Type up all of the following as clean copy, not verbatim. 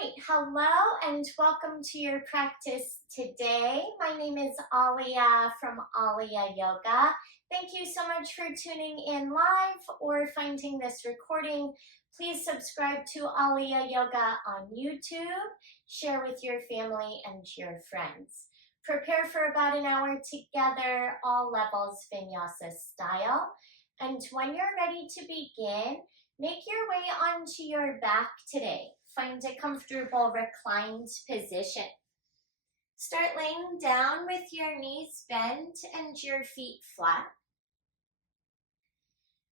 right, hello and welcome to your practice today. My name is Alia from Alia Yoga. Thank you so much for tuning in live or finding this recording. Please subscribe to Alia Yoga on YouTube. Share with your family and your friends. Prepare for about an hour together, all levels Vinyasa style. And when you're ready to begin, make your way onto your back today. Find a comfortable reclined position. Start laying down with your knees bent and your feet flat.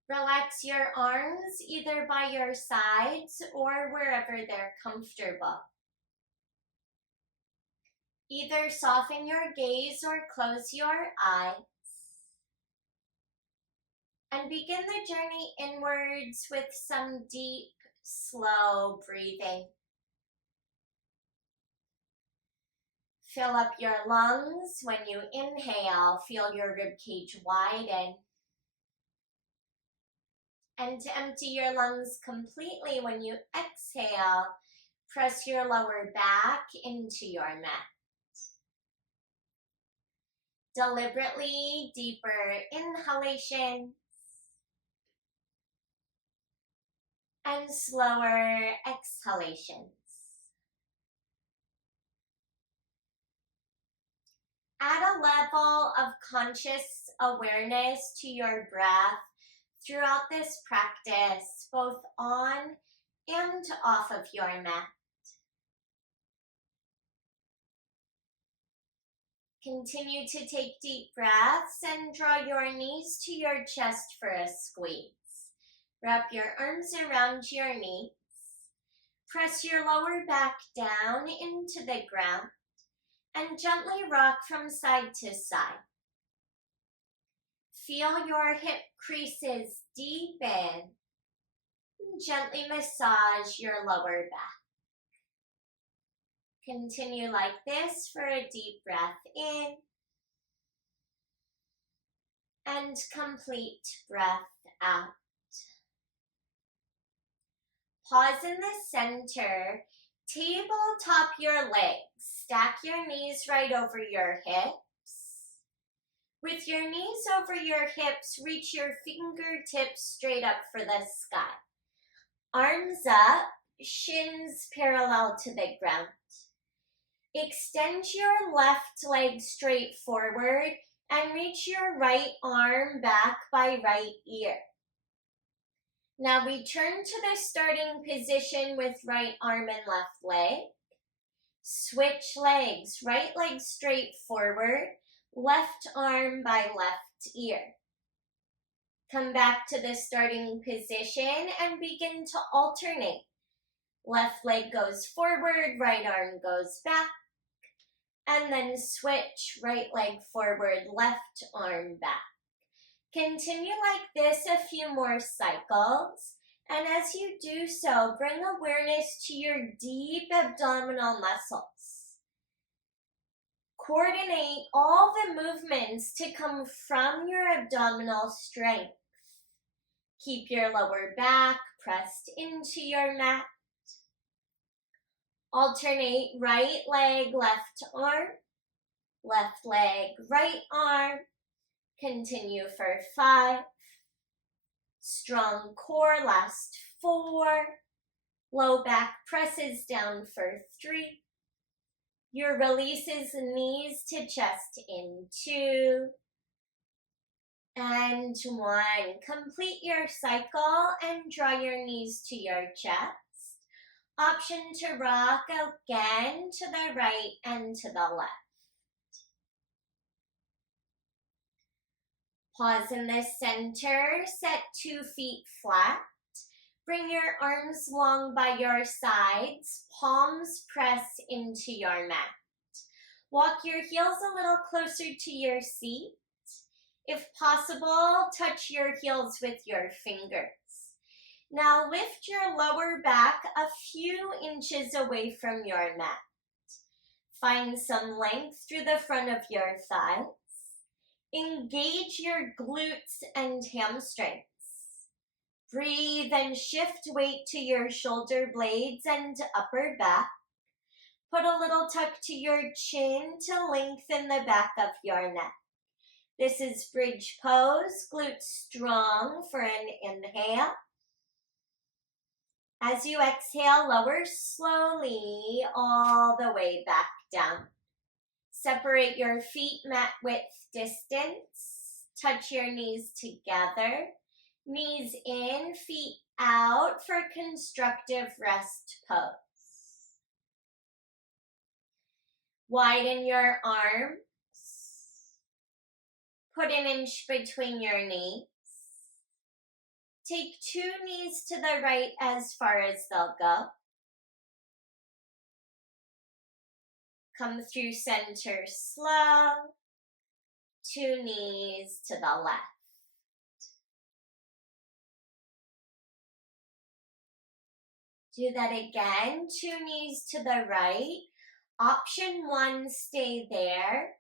Relax your arms either by your sides or wherever they're comfortable. Either soften your gaze or close your eyes. And begin the journey inwards with some deep, slow breathing. Fill up your lungs. When you inhale, feel your ribcage widen. And to empty your lungs completely, when you exhale, press your lower back into your mat. Deliberately deeper inhalation and slower exhalations. Add a level of conscious awareness to your breath throughout this practice, both on and off of your mat. Continue to take deep breaths and draw your knees to your chest for a squeeze. Wrap your arms around your knees. Press your lower back down into the ground and gently rock from side to side. Feel your hip creases deepen. Gently massage your lower back. Continue like this for a deep breath in and complete breath out. Pause in the center. Tabletop your legs. Stack your knees right over your hips. With your knees over your hips, reach your fingertips straight up for the sky. Arms up, shins parallel to the ground. Extend your left leg straight forward and reach your right arm back by right ear. Now return to the starting position with right arm and left leg. Switch legs, right leg straight forward, left arm by left ear. Come back to the starting position and begin to alternate. Left leg goes forward, right arm goes back, and then switch, right leg forward, left arm back. Continue like this a few more cycles, and as you do so, bring awareness to your deep abdominal muscles. Coordinate all the movements to come from your abdominal strength. Keep your lower back pressed into your mat. Alternate right leg, left arm, left leg, right arm. Continue for 5. Strong core, last 4. Low back presses down for 3. Your releases knees to chest in 2. And 1. Complete your cycle and draw your knees to your chest. Option to rock again to the right and to the left. Pause in the center, set 2 feet flat. Bring your arms long by your sides, palms press into your mat. Walk your heels a little closer to your seat. If possible, touch your heels with your fingers. Now lift your lower back a few inches away from your mat. Find some length through the front of your thighs. Engage your glutes and hamstrings. Breathe and shift weight to your shoulder blades and upper back. Put a little tuck to your chin to lengthen the back of your neck. This is bridge pose, glutes strong for an inhale. As you exhale, lower slowly all the way back down. Separate your feet mat width distance. Touch your knees together. Knees in, feet out for constructive rest pose. Widen your arms. Put an inch between your knees. Take 2 knees to the right as far as they'll go. Come through center slow. 2 knees to the left. Do that again. 2 knees to the right. Option 1, stay there.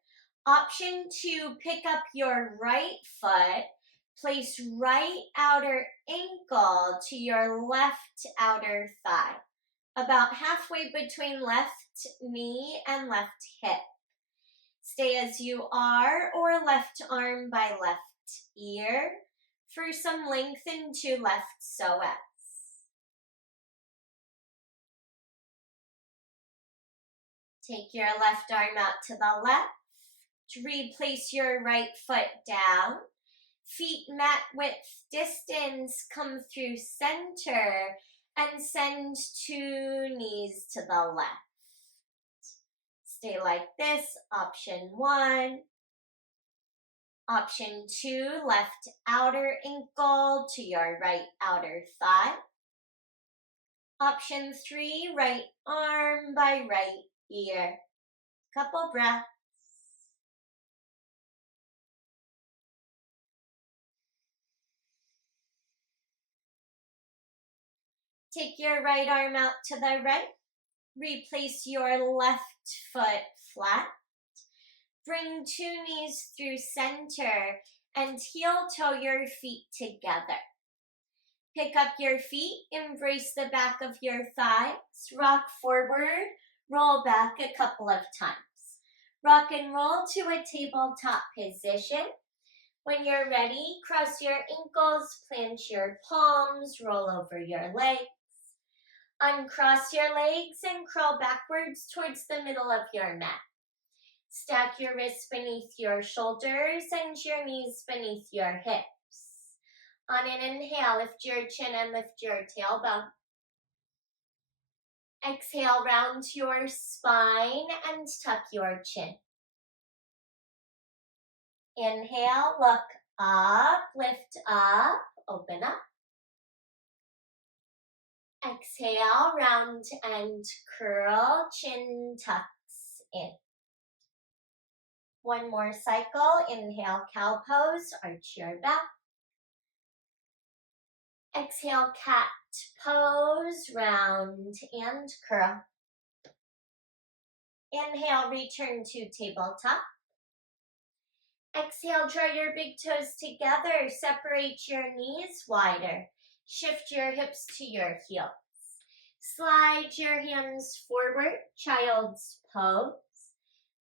Option 2, pick up your right foot. Place right outer ankle to your left outer thigh. About halfway between left knee and left hip. Stay as you are, or left arm by left ear for some length into left psoas. Take your left arm out to the left. Replace your right foot down. Feet mat width distance, come through center and send 2 knees to the left. Stay like this. Option 1. Option 2, left outer ankle to your right outer thigh. Option 3, right arm by right ear. Couple breaths. Take your right arm out to the right. Replace your left foot flat. Bring 2 knees through center and heel toe your feet together. Pick up your feet, embrace the back of your thighs, rock forward, roll back a couple of times. Rock and roll to a tabletop position. When you're ready, cross your ankles, plant your palms, roll over your legs. Uncross your legs and crawl backwards towards the middle of your mat. Stack your wrists beneath your shoulders and your knees beneath your hips. On an inhale, lift your chin and lift your tailbone. Exhale, round your spine and tuck your chin. Inhale, look up, lift up, open up. Exhale, round and curl, chin tucks in. One more cycle. Inhale, cow pose, arch your back. Exhale, cat pose, round and curl. Inhale, return to tabletop. Exhale, draw your big toes together, separate your knees wider. Shift your hips to your heels. Slide your hands forward, child's pose.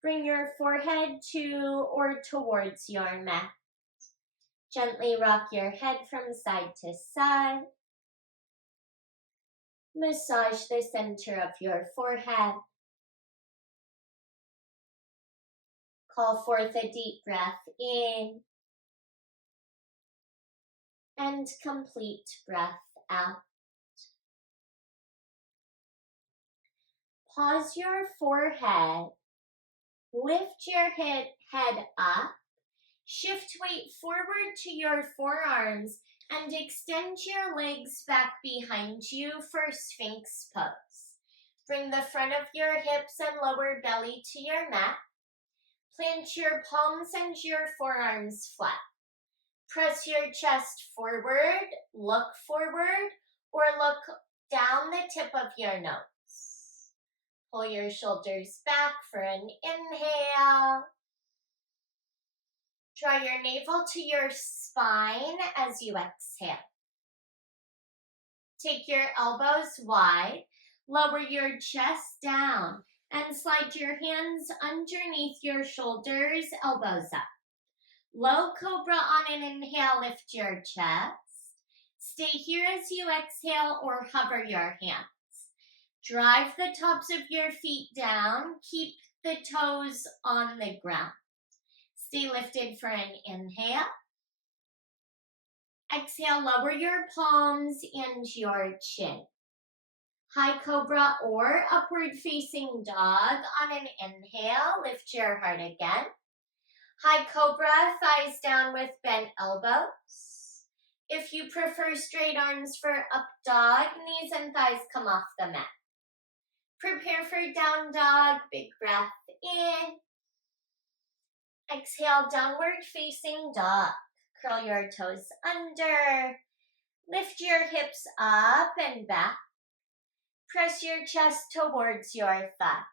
Bring your forehead to or towards your mat. Gently rock your head from side to side. Massage the center of your forehead. Call forth a deep breath in and complete breath out. Pause your forehead. Lift your head up. Shift weight forward to your forearms and extend your legs back behind you for Sphinx pose. Bring the front of your hips and lower belly to your mat. Plant your palms and your forearms flat. Press your chest forward, look forward, or look down the tip of your nose. Pull your shoulders back for an inhale. Draw your navel to your spine as you exhale. Take your elbows wide, lower your chest down, and slide your hands underneath your shoulders, elbows up. Low cobra on an inhale, lift your chest. Stay here as you exhale or hover your hands. Drive the tops of your feet down. Keep the toes on the ground. Stay lifted for an inhale. Exhale, lower your palms and your chin. High cobra or upward facing dog on an inhale. Lift your heart again. High cobra, thighs down with bent elbows. If you prefer straight arms for up dog, knees and thighs come off the mat. Prepare for down dog, big breath in. Exhale, downward facing dog. Curl your toes under. Lift your hips up and back. Press your chest towards your thighs.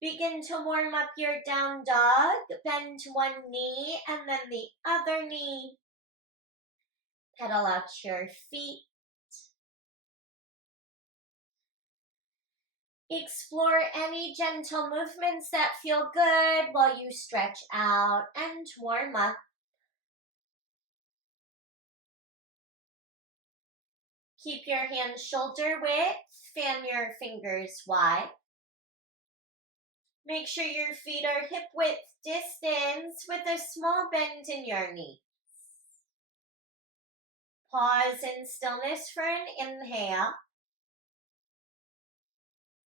Begin to warm up your down dog. Bend one knee and then the other knee. Pedal out your feet. Explore any gentle movements that feel good while you stretch out and warm up. Keep your hands shoulder width, fan your fingers wide. Make sure your feet are hip width distance with a small bend in your knees. Pause in stillness for an inhale.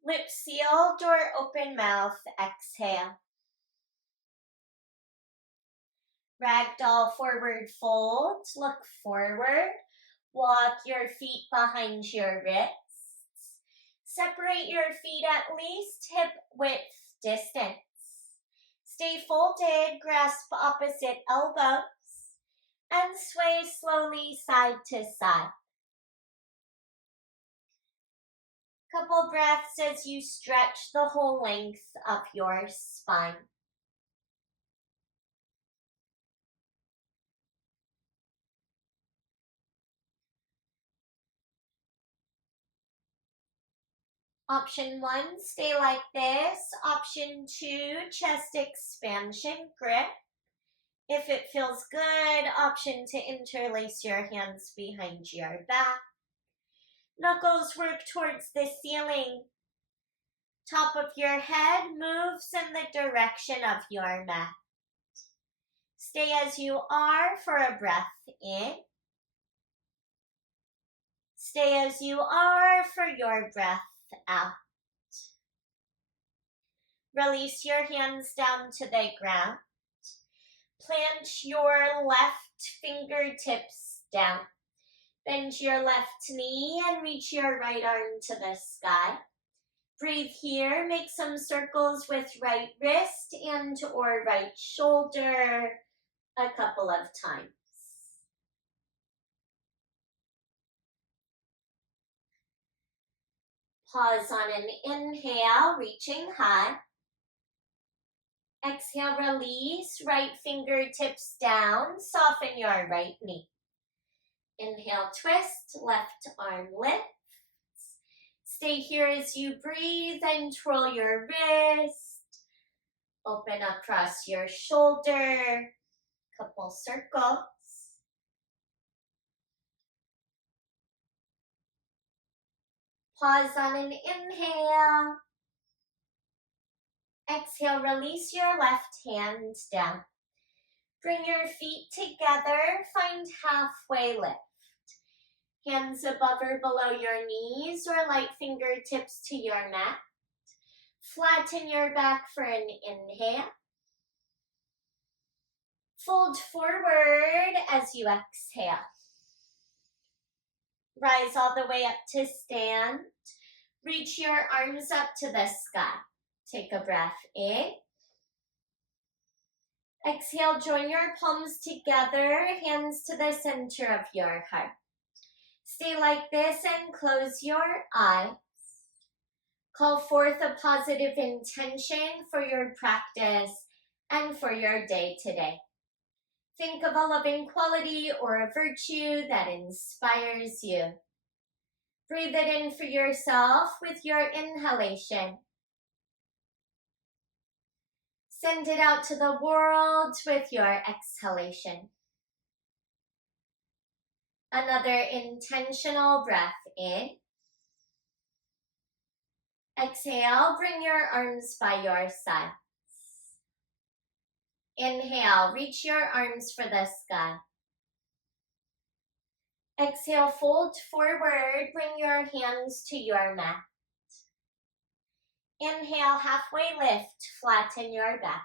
Lips sealed or open mouth, exhale. Ragdoll forward fold, look forward. Walk your feet behind your wrists. Separate your feet at least hip width distance. Stay folded, grasp opposite elbows, and sway slowly side to side. Couple breaths as you stretch the whole length of your spine. Option 1, stay like this. Option 2, chest expansion, grip. If it feels good, option to interlace your hands behind your back. Knuckles work towards the ceiling. Top of your head moves in the direction of your mat. Stay as you are for a breath in. Stay as you are for your breath out. Release your hands down to the ground. Plant your left fingertips down. Bend your left knee and reach your right arm to the sky. Breathe here. Make some circles with right wrist and or right shoulder a couple of times. Pause on an inhale, reaching high. Exhale, release, right fingertips down, soften your right knee. Inhale, twist, left arm lifts. Stay here as you breathe and twirl your wrist. Open across your shoulder, couple circles. Pause on an inhale. Exhale, release your left hand down. Bring your feet together, find halfway lift. Hands above or below your knees or light fingertips to your mat. Flatten your back for an inhale. Fold forward as you exhale. Rise all the way up to stand. Reach your arms up to the sky. Take a breath in. Exhale, join your palms together, hands to the center of your heart. Stay like this and close your eyes. Call forth a positive intention for your practice and for your day today. Think of a loving quality or a virtue that inspires you. Breathe it in for yourself with your inhalation. Send it out to the world with your exhalation. Another intentional breath in. Exhale, bring your arms by your sides. Inhale, reach your arms for the sky. Exhale, fold forward, bring your hands to your mat. Inhale, halfway lift, flatten your back.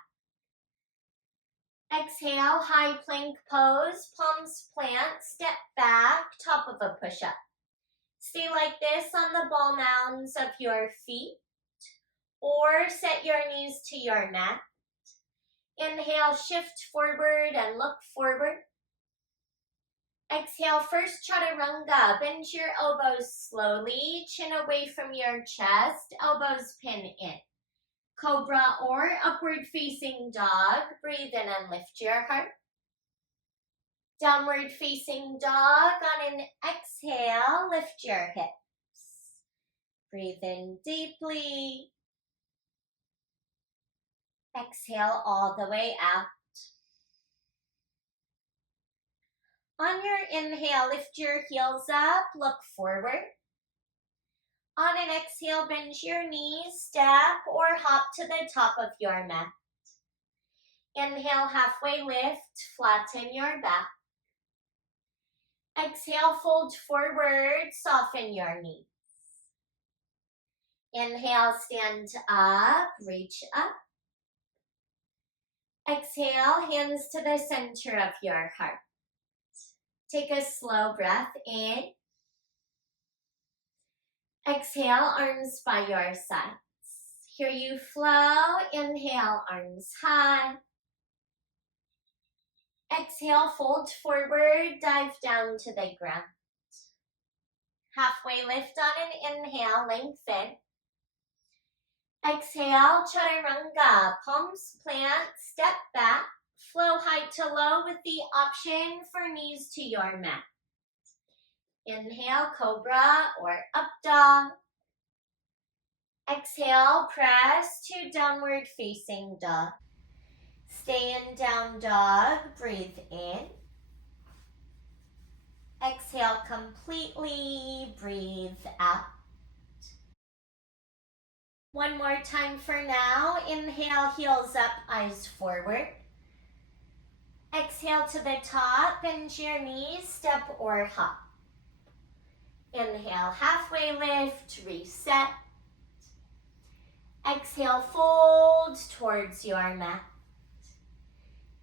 Exhale, high plank pose, palms plant, step back, top of a push-up. Stay like this on the ball mounds of your feet, or set your knees to your mat. Inhale, shift forward and look forward. Exhale, first chaturanga, bend your elbows slowly, chin away from your chest, elbows pin in. Cobra or upward facing dog, breathe in and lift your heart. Downward facing dog, on an exhale, lift your hips. Breathe in deeply. Exhale all the way out. On your inhale, lift your heels up, look forward. On an exhale, bend your knees, step or hop to the top of your mat. Inhale, halfway lift, flatten your back. Exhale, fold forward, soften your knees. Inhale, stand up, reach up. Exhale, hands to the center of your heart. Take a slow breath in. Exhale, arms by your sides. Here you flow. Inhale, arms high. Exhale, fold forward, dive down to the ground. Halfway lift on an inhale, lengthen. Exhale, chaturanga, palms plant, step back, flow high to low with the option for knees to your mat. Inhale, cobra or up dog. Exhale, press to downward facing dog. Stay in down dog, breathe in. Exhale completely, breathe out. One more time for now. Inhale, heels up, eyes forward. Exhale to the top, bend your knees, step or hop. Inhale, halfway lift, reset. Exhale, fold towards your mat.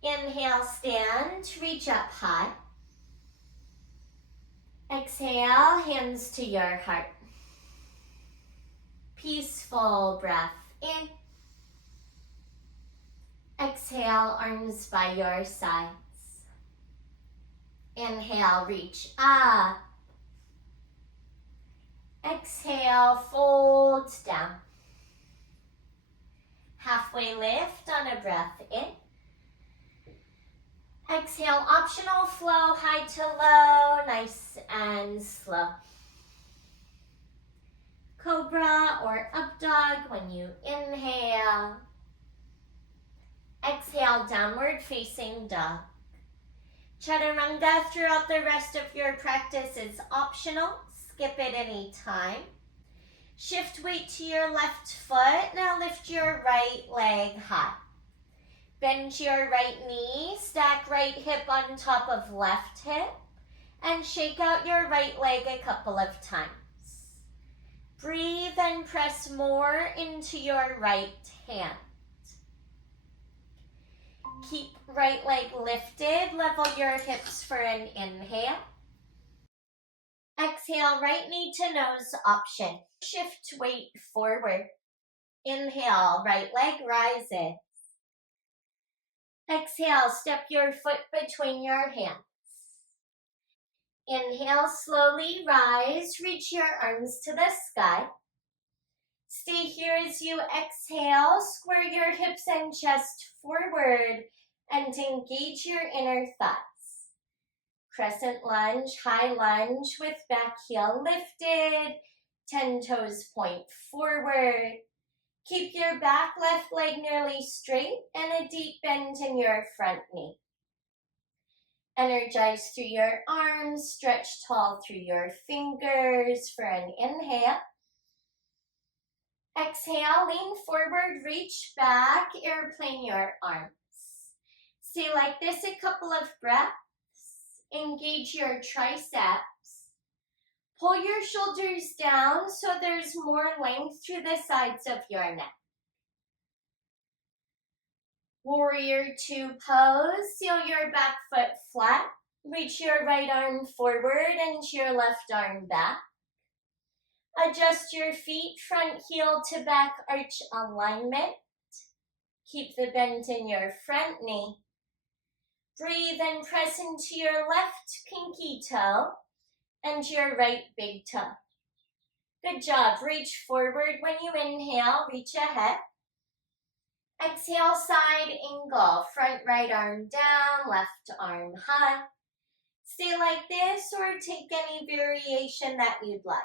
Inhale, stand, reach up high. Exhale, hands to your heart. Peaceful breath in. Exhale, arms by your sides. Inhale, reach up. Exhale, fold down. Halfway lift on a breath in. Exhale, optional flow, high to low, nice and slow. Cobra or up dog when you inhale. Exhale, downward facing dog. Chaturanga throughout the rest of your practice is optional. Skip it any time. Shift weight to your left foot. Now lift your right leg high. Bend your right knee, stack right hip on top of left hip, and shake out your right leg a couple of times. Breathe and press more into your right hand. Keep right leg lifted, level your hips for an inhale. Exhale, right knee to nose option. Shift weight forward. Inhale, right leg rises. Exhale, step your foot between your hands. Inhale, slowly rise, reach your arms to the sky. Stay here as you exhale, square your hips and chest forward and engage your inner thighs. Crescent lunge, high lunge with back heel lifted, 10 toes point forward. Keep your back left leg nearly straight and a deep bend in your front knee. Energize through your arms, stretch tall through your fingers for an inhale. Exhale, lean forward, reach back, airplane your arms. Stay like this a couple of breaths. Engage your triceps. Pull your shoulders down so there's more length through the sides of your neck. Warrior 2 pose. Seal your back foot flat. Reach your right arm forward and your left arm back. Adjust your feet, front heel to back arch alignment. Keep the bend in your front knee. Breathe and press into your left pinky toe and your right big toe. Good job. Reach forward when you inhale, reach ahead. Exhale, side angle, front right arm down, left arm high. Stay like this or take any variation that you'd like.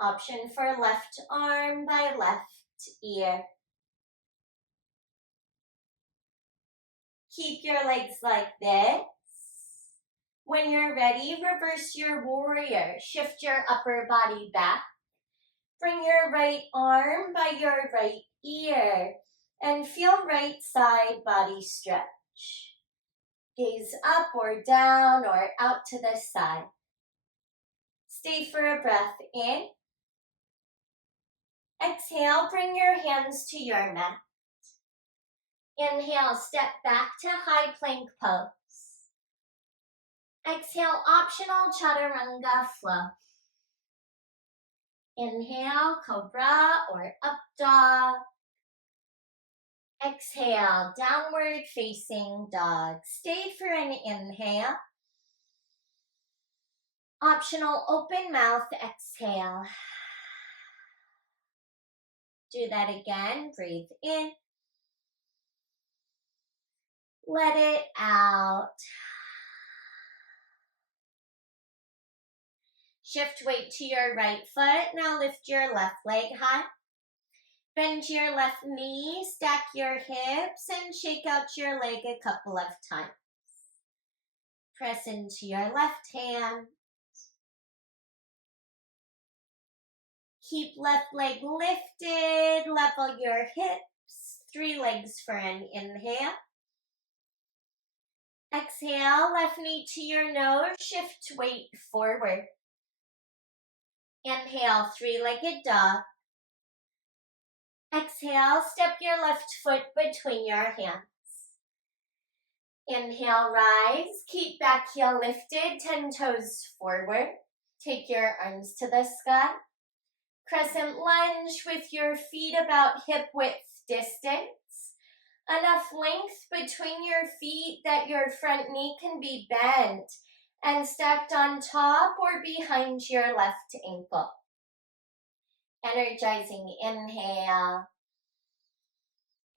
Option for left arm by left ear. Keep your legs like this. When you're ready, reverse your warrior. Shift your upper body back. Bring your right arm by your right ear and feel right side body stretch. Gaze up or down or out to the side. Stay for a breath in. Exhale, bring your hands to your mat. Inhale, step back to high plank pose. Exhale, optional chaturanga flow. Inhale, cobra or up dog. Exhale, downward facing dog. Stay for an inhale. Optional open mouth exhale. Do that again. Breathe in. Let it out. Shift weight to your right foot. Now lift your left leg high. Bend your left knee, stack your hips, and shake out your leg a couple of times. Press into your left hand. Keep left leg lifted. Level your hips. 3 legs for an inhale. Exhale, left knee to your nose. Shift weight forward. Inhale, 3-legged dog. Exhale, step your left foot between your hands. Inhale, rise. Keep back heel lifted, 10 toes forward. Take your arms to the sky. Crescent lunge with your feet about hip width distance. Enough length between your feet that your front knee can be bent and stacked on top or behind your left ankle. Energizing inhale.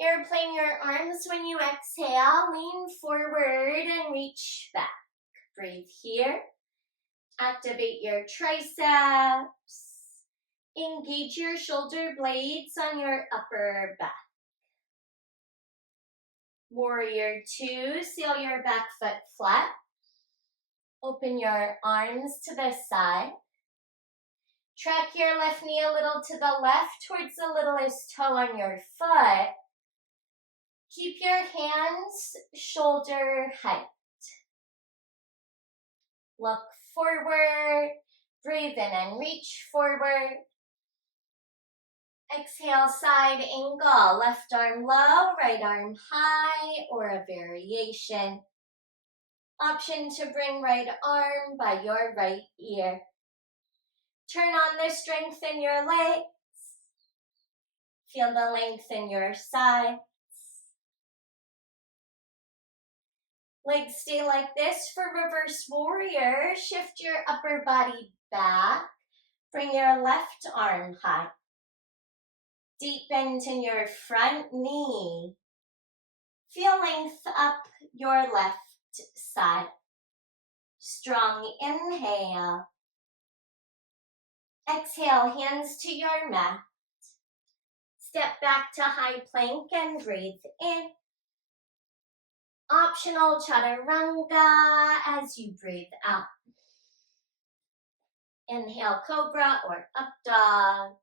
Airplane your arms when you exhale. Lean forward and reach back. Breathe here. Activate your triceps. Engage your shoulder blades on your upper back. Warrior 2, seal your back foot flat. Open your arms to the side. Track your left knee a little to the left towards the littlest toe on your foot. Keep your hands shoulder height. Look forward. Breathe in and reach forward. Exhale, side angle. Left arm low, right arm high, or a variation. Option to bring right arm by your right ear. Turn on the strength in your legs. Feel the length in your sides. Legs stay like this for reverse warrior. Shift your upper body back. Bring your left arm high. Deep bend in your front knee. Feel length up your left side. Strong inhale. Exhale, hands to your mat. Step back to high plank and breathe in. Optional chaturanga as you breathe out. Inhale, cobra or up dog.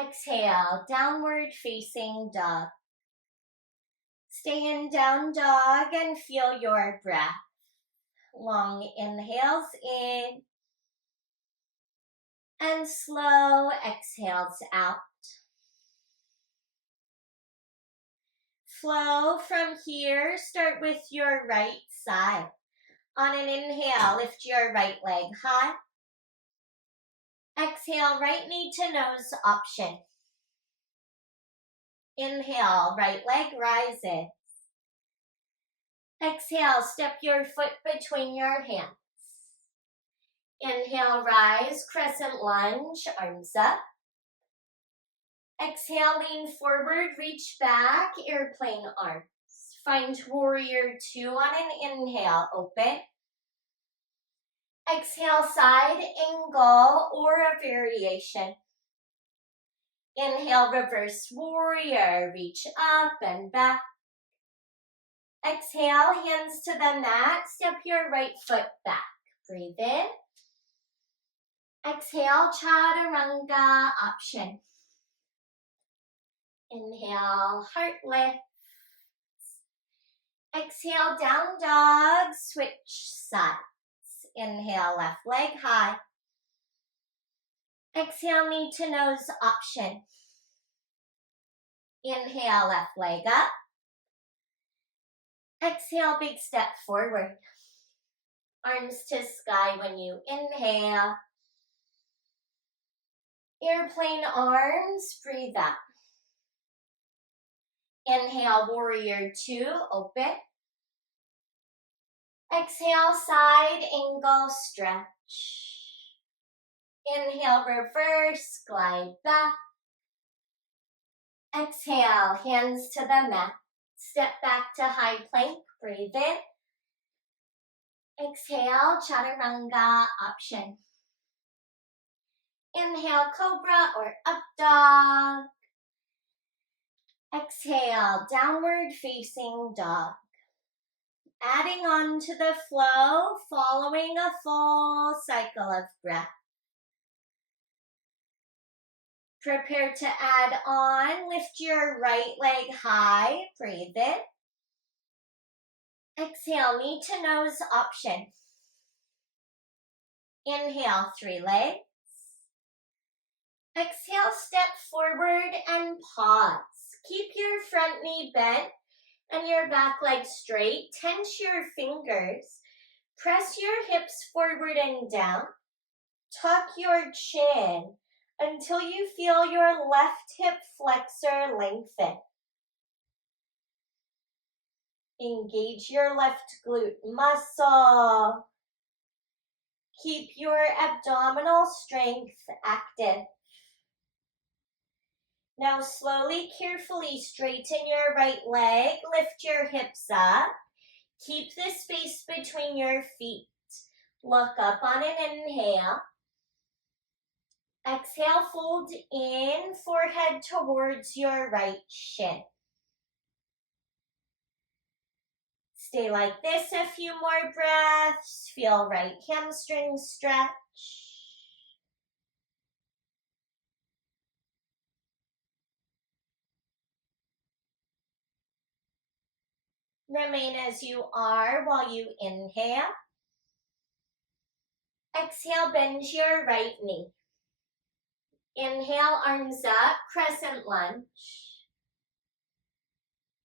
Exhale, downward facing dog. Stay in down dog and feel your breath. Long inhales in and slow exhales out. Flow from here. Start with your right side. On an inhale, lift your right leg high. Exhale, right knee to nose option. Inhale, right leg rises. Exhale, step your foot between your hands. Inhale, rise, crescent lunge, arms up. Exhale, lean forward, reach back, airplane arms. Find warrior two on an inhale, open. Exhale, side angle or a variation. Inhale, reverse warrior, reach up and back. Exhale, hands to the mat, step your right foot back. Breathe in. Exhale, chaturanga option. Inhale, heart lifts. Exhale, down dog, switch sides. Inhale, left leg high. Exhale, knee to nose option. Inhale, left leg up. Exhale, big step forward. Arms to sky when you inhale. Airplane arms, breathe up. Inhale, warrior two, open. Exhale, side angle stretch. Inhale, reverse, glide back. Exhale, hands to the mat. Step back to high plank, breathe in. Exhale, chaturanga option. Inhale, cobra or up dog. Exhale, downward facing dog. Adding on to the flow, following a full cycle of breath. Prepare to add on, lift your right leg high, breathe in. Exhale, knee to nose option. Inhale, three legs. Exhale, step forward and pause. Keep your front knee bent and your back leg straight. Tense your fingers. Press your hips forward and down. Tuck your chin until you feel your left hip flexor lengthen. Engage your left glute muscle. Keep your abdominal strength active. Now slowly, carefully straighten your right leg. Lift your hips up. Keep the space between your feet. Look up on an inhale. Exhale, fold in, forehead towards your right shin. Stay like this a few more breaths. Feel right hamstring stretch. Remain as you are while you inhale. Exhale, bend your right knee. Inhale, arms up, crescent lunge.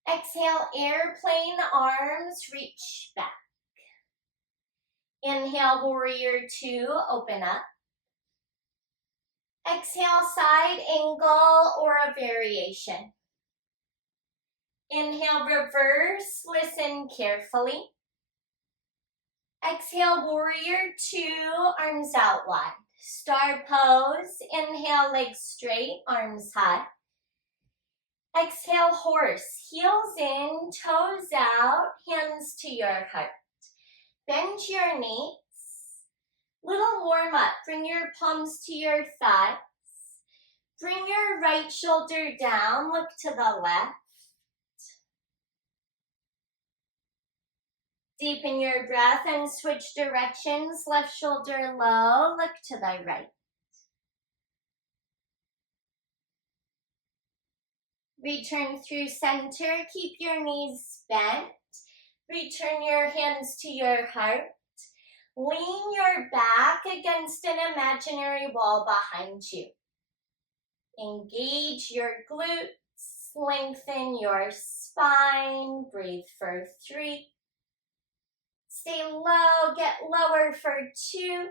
Exhale, airplane arms, reach back. Inhale, warrior two, open up. Exhale, side angle or a variation. Inhale, reverse, listen carefully. Exhale, warrior two, arms out wide. Star pose, inhale, legs straight, arms high. Exhale, horse, heels in, toes out, hands to your heart. Bend your knees. Little warm up. Bring your palms to your thighs. Bring your right shoulder down. Look to the left. Deepen your breath and switch directions. Left shoulder low. Look to the right. Return through center. Keep your knees bent. Return your hands to your heart. Lean your back against an imaginary wall behind you. Engage your glutes. Lengthen your spine. Breathe for 3. Stay low. Get lower for 2.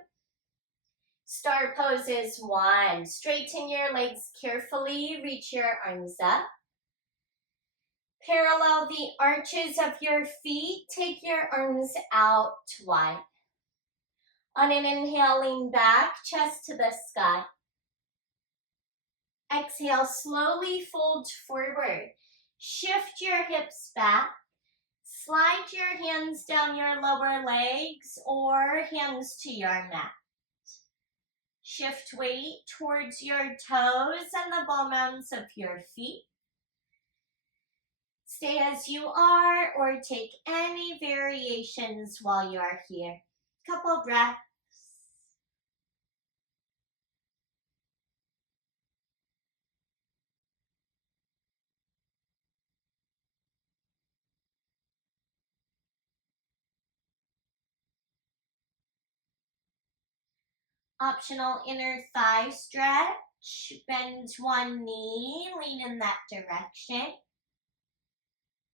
Star pose is 1. Straighten your legs carefully. Reach your arms up. Parallel the arches of your feet. Take your arms out wide. On an inhale, lean back, chest to the sky. Exhale, slowly fold forward. Shift your hips back. Slide your hands down your lower legs or hands to your mat. Shift weight towards your toes and the ball mounds of your feet. Stay as you are or take any variations while you are here. Couple breaths. Optional inner thigh stretch. Bend one knee, lean in that direction.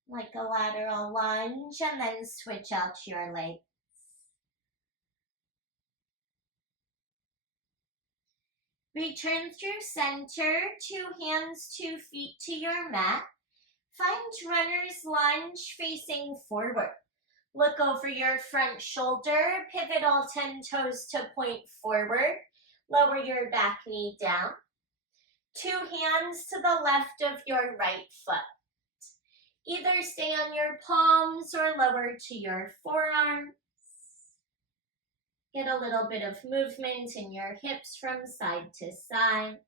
Like a lateral lunge, and then switch out your legs. Return through center, 2 hands, 2 feet to your mat. Find runner's lunge facing forward. Look over your front shoulder, pivot all 10 toes to point forward. Lower your back knee down. 2 hands to the left of your right foot. Either stay on your palms or lower to your forearms. Get a little bit of movement in your hips from side to side.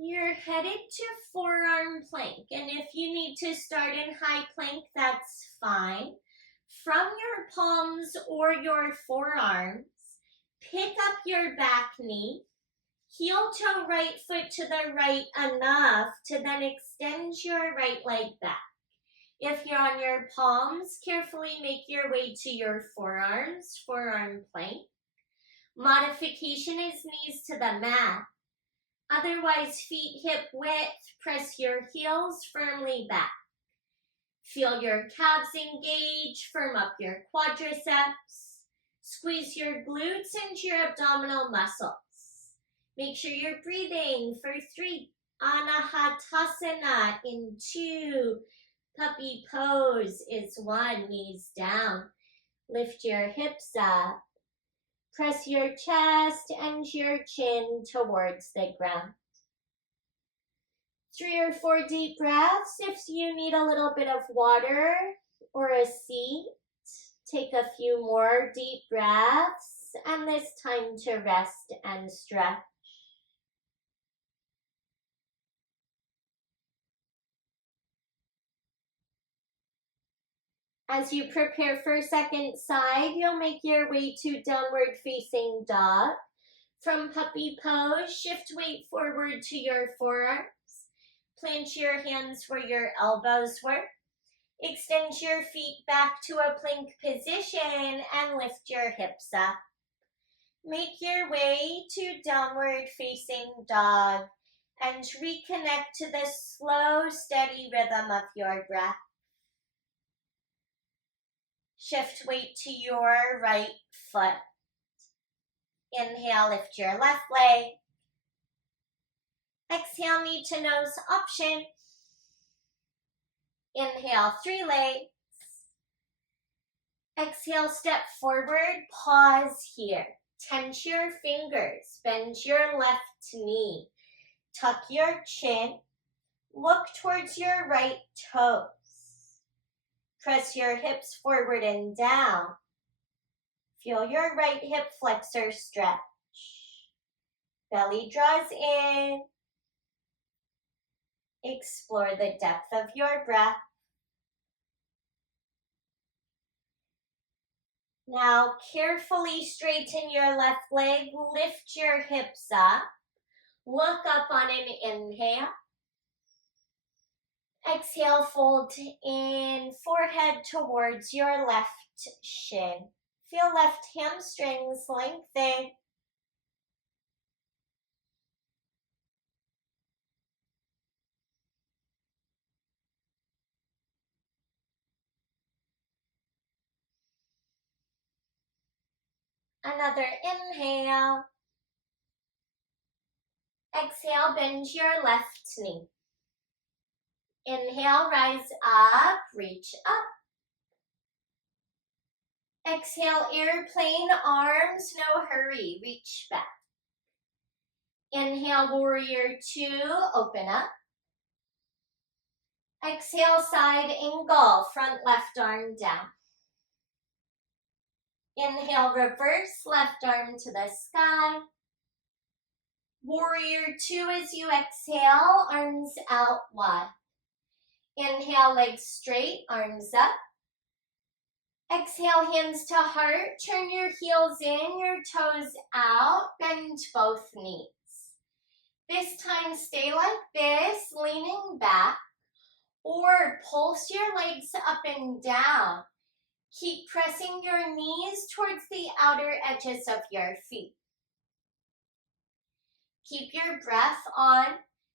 You're headed to forearm plank, and if you need to start in high plank, that's fine. From your palms or your forearms, pick up your back knee, heel toe right foot to the right enough to then extend your right leg back. If you're on your palms, carefully make your way to your forearms, forearm plank. Modification is knees to the mat. Otherwise, feet hip width, press your heels firmly back. Feel your calves engage, firm up your quadriceps. Squeeze your glutes into your abdominal muscles. Make sure you're breathing for 3. Anahatasana in 2. Puppy pose is 1, knees down. Lift your hips up. Press your chest and your chin towards the ground. 3 or 4 deep breaths. If you need a little bit of water or a seat, take a few more deep breaths, and this time to rest and stretch. As you prepare for second side, you'll make your way to downward facing dog. From puppy pose, shift weight forward to your forearms. Plant your hands where your elbows were. Extend your feet back to a plank position and lift your hips up. Make your way to downward facing dog and reconnect to the slow, steady rhythm of your breath. Shift weight to your right foot. Inhale, lift your left leg. Exhale, knee to nose option. Inhale, 3 legs. Exhale, step forward, pause here. Tense your fingers, bend your left knee. Tuck your chin, look towards your right toes. Press your hips forward and down. Feel your right hip flexor stretch. Belly draws in. Explore the depth of your breath. Now carefully straighten your left leg, lift your hips up. Look up on an inhale. Exhale, fold in, forehead towards your left shin. Feel left hamstrings lengthen. Another inhale. Exhale, bend your left knee. Inhale, rise up, reach up. Exhale, airplane arms, no hurry, reach back. Inhale, warrior two, open up. Exhale, side angle, front left arm down. Inhale, reverse, left arm to the sky. Warrior two as you exhale, arms out wide. Inhale, legs straight, arms up. Exhale, hands to heart, turn your heels in, your toes out, bend both knees. This time stay like this, leaning back, or pulse your legs up and down. Keep pressing your knees towards the outer edges of your feet. Keep your breath on,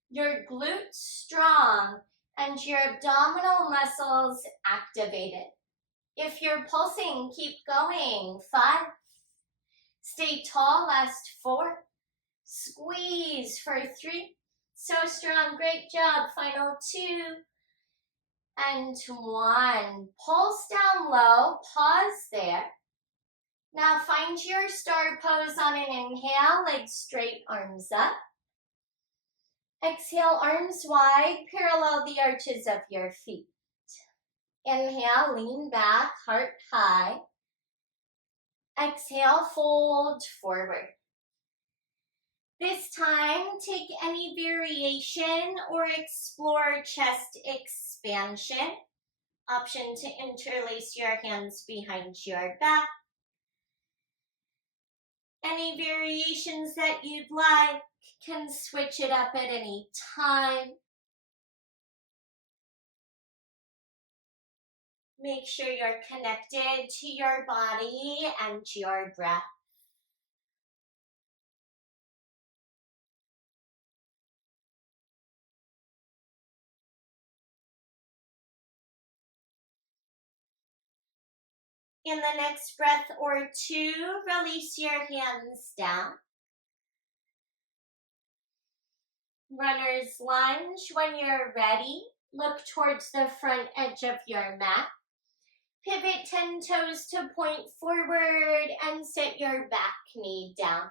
your glutes strong, and your abdominal muscles activated. If you're pulsing, keep going. 5. Stay tall, last 4. Squeeze for 3. So strong, great job. Final 2. And 1. Pulse down low, pause there. Now find your star pose on an inhale, legs straight, arms up. Exhale, arms wide, parallel the arches of your feet. Inhale, lean back, heart high. Exhale, fold forward. This time, take any variation or explore chest expansion. Option to interlace your hands behind your back. Any variations that you'd like, can switch it up at any time. Make sure you're connected to your body and your breath. In the next breath or two, release your hands down. Runner's lunge. When you're ready, look towards the front edge of your mat. Pivot 10 toes to point forward and set your back knee down.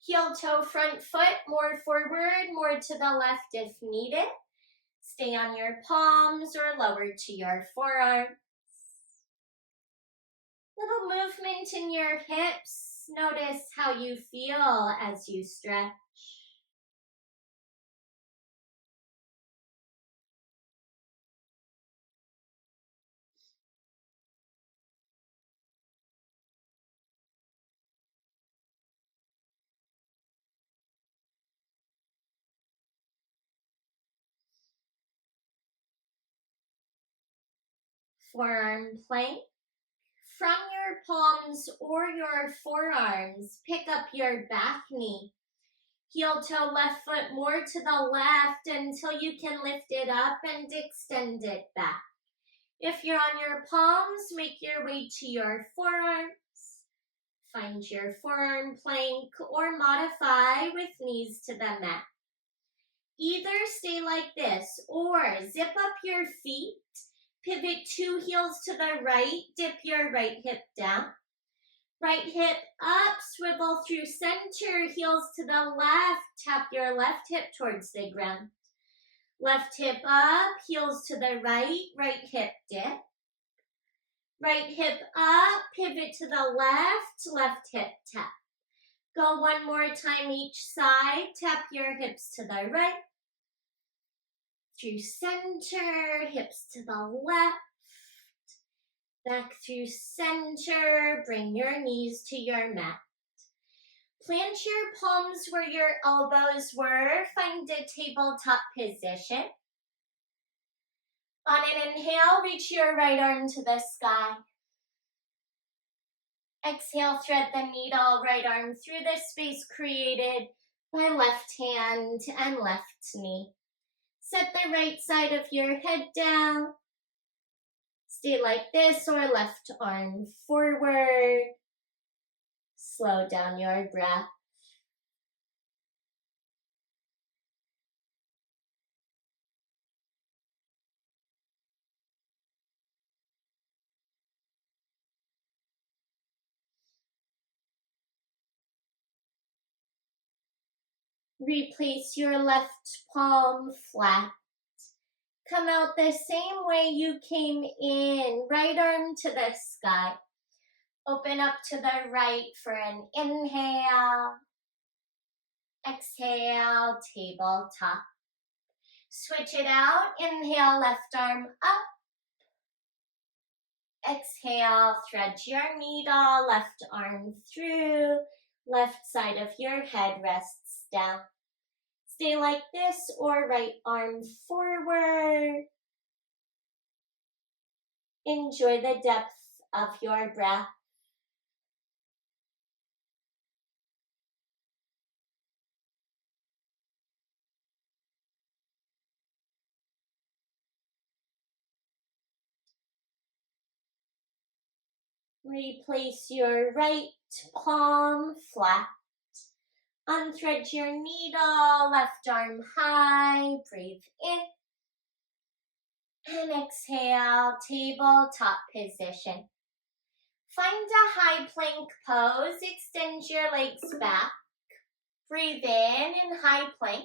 Heel toe front foot, more forward, more to the left if needed. Stay on your palms or lower to your forearms. Little movement in your hips. Notice how you feel as you stretch. Forearm plank. From your palms or your forearms, pick up your back knee. Heel toe left foot more to the left until you can lift it up and extend it back. If you're on your palms, make your way to your forearms. Find your forearm plank or modify with knees to the mat. Either stay like this or zip up your feet pivot 2 heels to the right, dip your right hip down. Right hip up, swivel through center, heels to the left, tap your left hip towards the ground. Left hip up, heels to the right, right hip dip. Right hip up, pivot to the left, left hip tap. Go one more time each side, tap your hips to the right. Through center, hips to the left. Back through center, bring your knees to your mat. Plant your palms where your elbows were. Find a tabletop position. On an inhale, reach your right arm to the sky. Exhale, thread the needle, right arm through the space created by left hand and left knee. Set the right side of your head down. Stay like this or left arm forward. Slow down your breath. Replace your left palm flat. Come out the same way you came in, right arm to the sky. Open up to the right for an inhale. Exhale, tabletop. Switch it out, inhale, left arm up. Exhale, thread your needle, left arm through, left side of your head rests down. Stay like this or right arm forward. Enjoy the depth of your breath. Replace your right palm flat. Unthread your needle, left arm high, breathe in. And exhale, tabletop position. Find a high plank pose, extend your legs back. Breathe in high plank.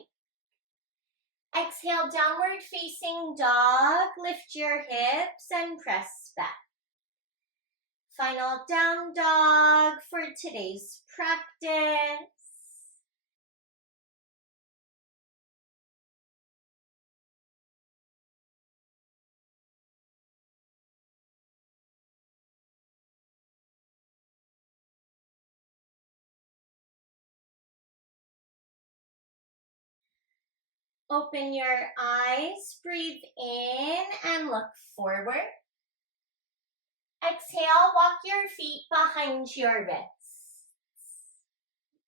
Exhale, downward facing dog, lift your hips and press back. Final down dog for today's practice. Open your eyes, breathe in and look forward. Exhale, walk your feet behind your wrists.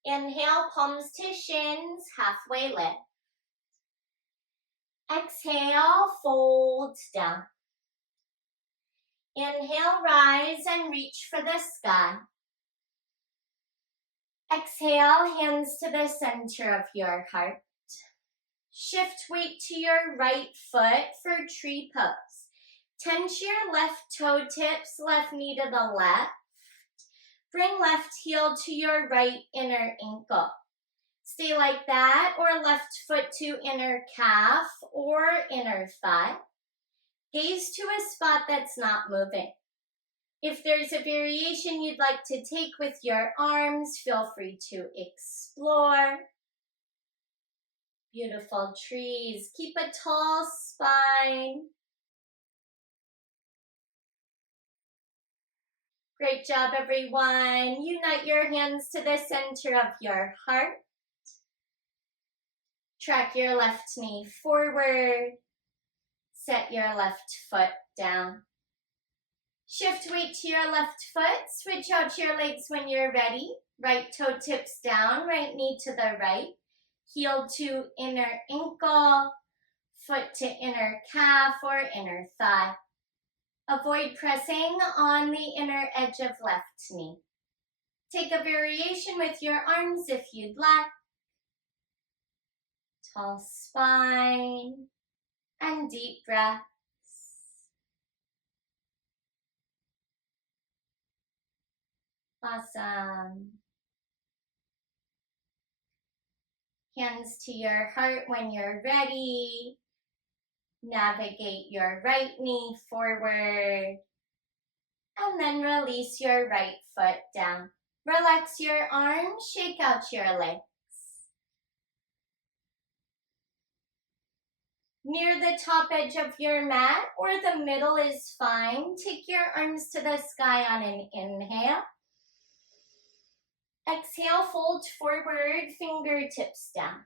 Inhale, palms to shins, halfway lift. Exhale, fold down. Inhale, rise and reach for the sky. Exhale, hands to the center of your heart. Shift weight to your right foot for tree pose. Tense your left toe tips, left knee to the left. Bring left heel to your right inner ankle. Stay like that, or left foot to inner calf or inner thigh. Gaze to a spot that's not moving. If there's a variation you'd like to take with your arms, feel free to explore. Beautiful trees. Keep a tall spine. Great job, everyone. Unite your hands to the center of your heart. Track your left knee forward. Set your left foot down. Shift weight to your left foot. Switch out your legs when you're ready. Right toe tips down, right knee to the right. Heel to inner ankle. Foot to inner calf or inner thigh. Avoid pressing on the inner edge of left knee. Take a variation with your arms if you'd like. Tall spine and deep breaths. Awesome. Hands to your heart when you're ready. Navigate your right knee forward. And then release your right foot down. Relax your arms, shake out your legs. Near the top edge of your mat or the middle is fine. Take your arms to the sky on an inhale. Exhale, fold forward, fingertips down.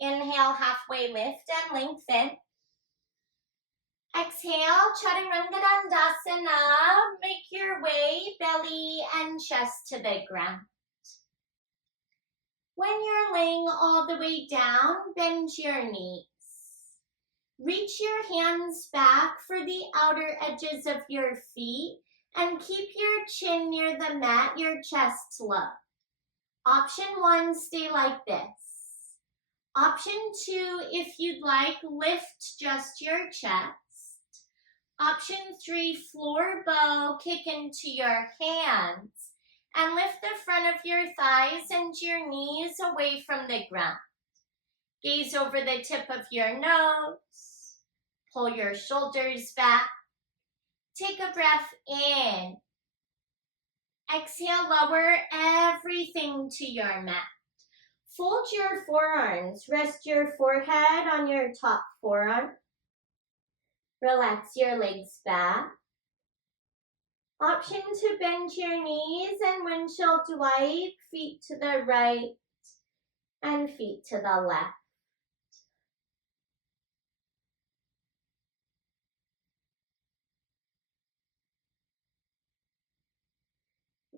Inhale, halfway lift and lengthen. Exhale, Chaturanga-Dandasana. Make your way, belly and chest to the ground. When you're laying all the way down, bend your knees. Reach your hands back for the outer edges of your feet and keep your chin near the mat, your chest low. Option 1, stay like this. Option 2, if you'd like, lift just your chest. Option 3, floor bow, kick into your hands. And lift the front of your thighs and your knees away from the ground. Gaze over the tip of your nose. Pull your shoulders back. Take a breath in. Exhale, lower everything to your mat. Fold your forearms. Rest your forehead on your top forearm. Relax your legs back. Option to bend your knees and windshield wipe, feet to the right and feet to the left.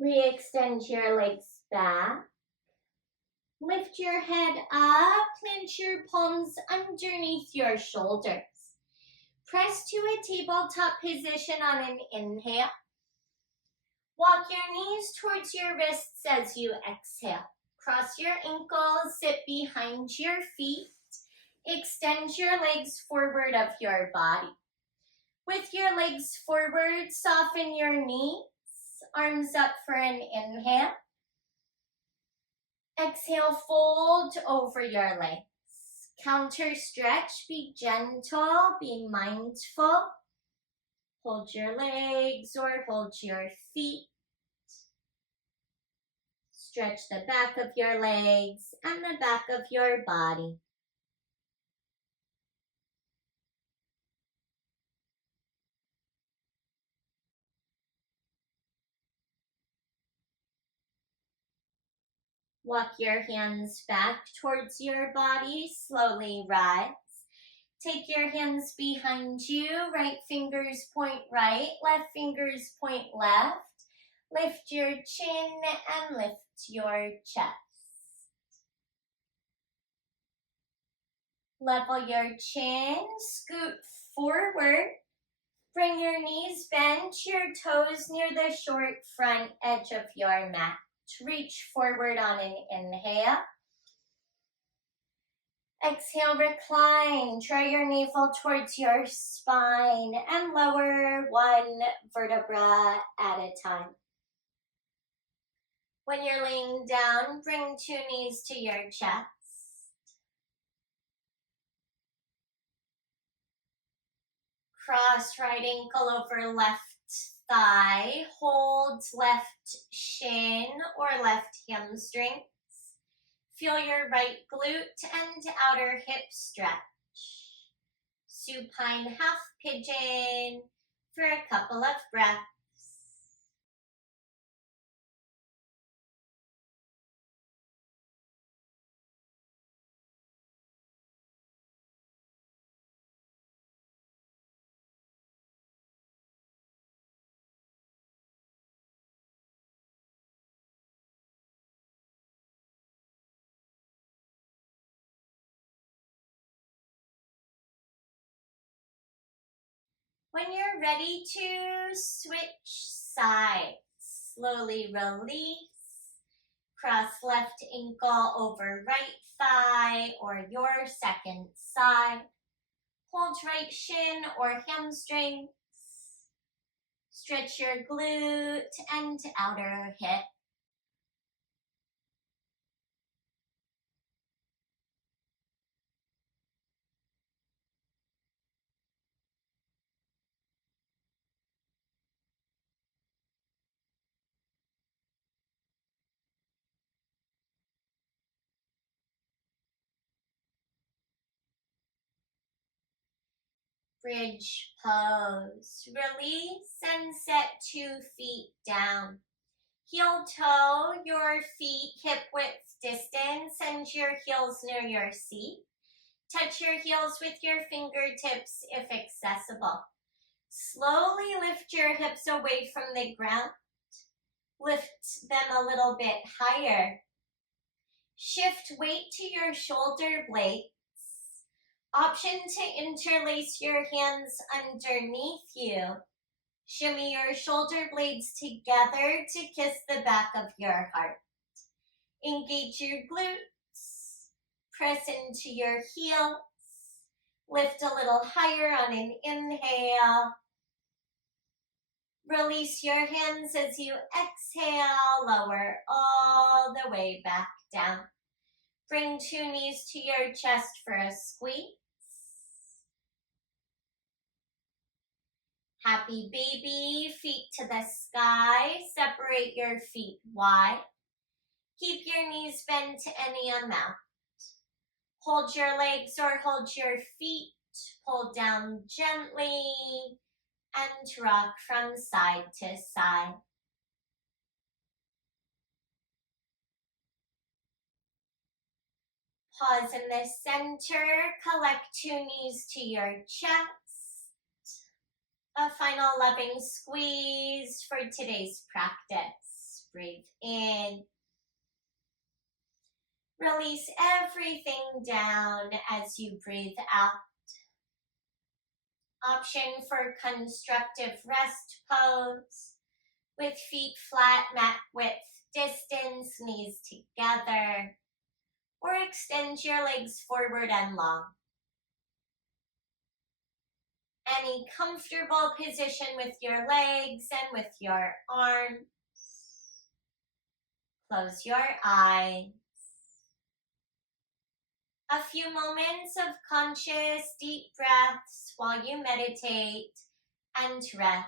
Re-extend your legs back. Lift your head up, plant your palms underneath your shoulders. Press to a tabletop position on an inhale. Walk your knees towards your wrists as you exhale. Cross your ankles, sit behind your feet. Extend your legs forward of your body. With your legs forward, soften your knees. Arms up for an inhale. Exhale, fold over your legs. Counter stretch, be gentle, be mindful. Hold your legs or hold your feet. Stretch the back of your legs and the back of your body. Walk your hands back towards your body, slowly rise. Take your hands behind you, right fingers point right, left fingers point left. Lift your chin and lift your chest. Level your chin, scoot forward. Bring your knees bent, your toes near the short front edge of your mat. Reach forward on an inhale. Exhale, recline. Draw your navel towards your spine and lower one vertebra at a time. When you're laying down, bring 2 knees to your chest. Cross right ankle over left thigh. Hold left shin or left hamstring. Feel your right glute and outer hip stretch. Supine half pigeon for a couple of breaths. When you're ready to switch sides, slowly release. Cross left ankle over right thigh or your second side. Hold right shin or hamstrings. Stretch your glute and outer hip. Bridge pose. Release and set 2 feet down. Heel toe, your feet hip width distance and your heels near your seat. Touch your heels with your fingertips if accessible. Slowly lift your hips away from the ground. Lift them a little bit higher. Shift weight to your shoulder blades. Option to interlace your hands underneath you. Shimmy your shoulder blades together to kiss the back of your heart. Engage your glutes. Press into your heels. Lift a little higher on an inhale. Release your hands as you exhale. Lower all the way back down. Bring 2 knees to your chest for a squeeze. Happy baby, feet to the sky. Separate your feet wide. Keep your knees bent any amount. Hold your legs or hold your feet. Pull down gently and rock from side to side. Pause in the center. Collect 2 knees to your chest. A final loving squeeze for today's practice. Breathe in. Release everything down as you breathe out. Option for constructive rest pose with feet flat, mat width distance, knees together, or extend your legs forward and long. Any comfortable position with your legs and with your arms. Close your eyes. A few moments of conscious deep breaths while you meditate and rest.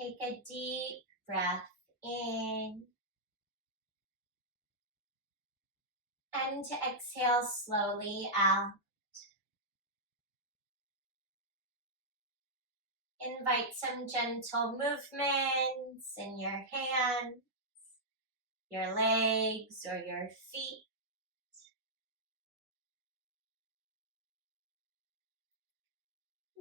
Take a deep breath in and exhale slowly out. Invite some gentle movements in your hands, your legs, or your feet.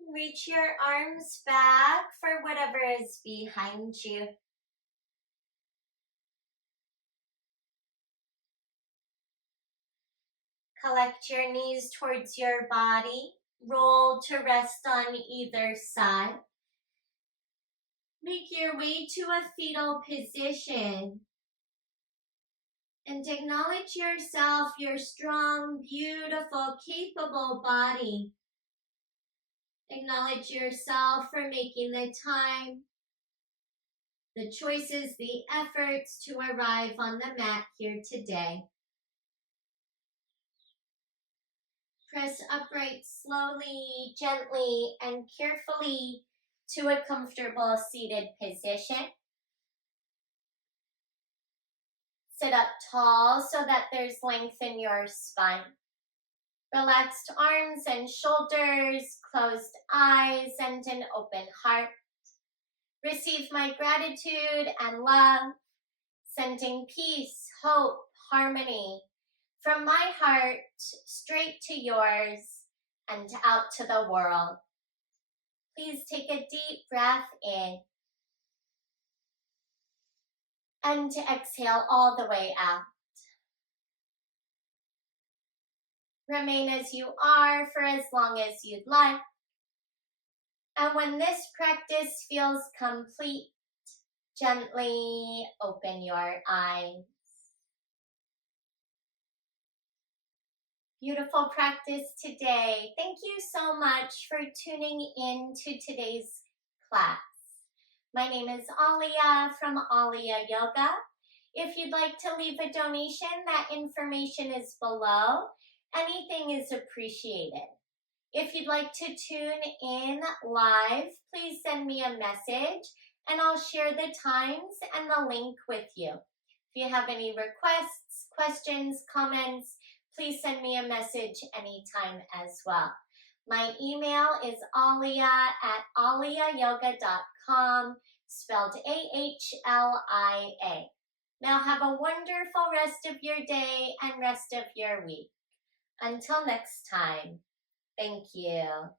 Reach your arms back for whatever is behind you. Collect your knees towards your body. Roll to rest on either side. Make your way to a fetal position. And acknowledge yourself, your strong, beautiful, capable body. Acknowledge yourself for making the time, the choices, the efforts to arrive on the mat here today. Press upright slowly, gently, and carefully to a comfortable seated position. Sit up tall so that there's length in your spine. Relaxed arms and shoulders, closed eyes, and an open heart. Receive my gratitude and love, sending peace, hope, harmony from my heart straight to yours and out to the world. Please take a deep breath in and exhale all the way out. Remain as you are for as long as you'd like. And when this practice feels complete, gently open your eyes. Beautiful practice today. Thank you so much for tuning in to today's class. My name is Alia from Alia Yoga. If you'd like to leave a donation, that information is below. Anything is appreciated. If you'd like to tune in live, please send me a message and I'll share the times and the link with you. If you have any requests, questions, comments, please send me a message anytime as well. My email is alia@aliayoga.com, spelled AHLIA. Now have a wonderful rest of your day and rest of your week. Until next time, thank you.